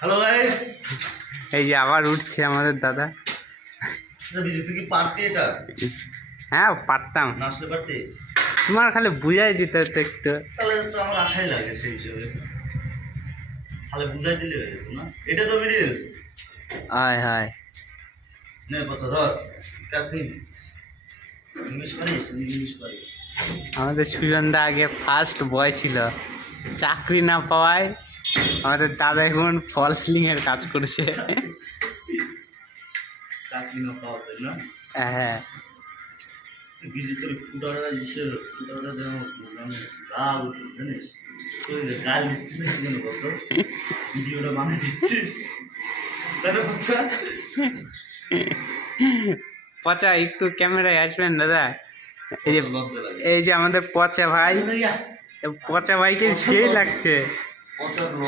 Hello guys, এই যে আবার উঠছে আমাদের দাদা। বিজি তুই কি পারতি এটা? হ্যাঁ পারতাম, না আসলে পারতি? তোমার খালি বুঝাই দিতে হতো একটু। তাহলে তো আমার আশাই লাগে সেই হিসেবে। তাহলে বুঝাই দিলে হয়ে যেত না? এটা তো মিডিল। হায় হায়, নে পচা ধর কাজ নিন। ইংলিশ পারিস? ইংলিশ পারি। আমাদের সুজনদা আগে ফার্স্ট বয় ছিল, চাকরি না পাওয়ায় আমাদের দাদা এখন ফল সিলিং এর কাজ করছে। চাকরি না পাওয়া যায় না? হ্যাঁ বিজি তোর ফুটাটা ইসের ফুটাটা দেওয়া লাভ জানিস? তুই গাল দিচ্ছিস না সেজন্য বলতো ভিডিওটা বানিয়ে দিচ্ছিস তাই না পচা? পচা একটু ক্যামেরায় আসবেন দাদা। এই যে লজ্জা লাগে। এই যে আমাদের পচা ভাই, পচা ভাইকে সেই লাগছে। পচা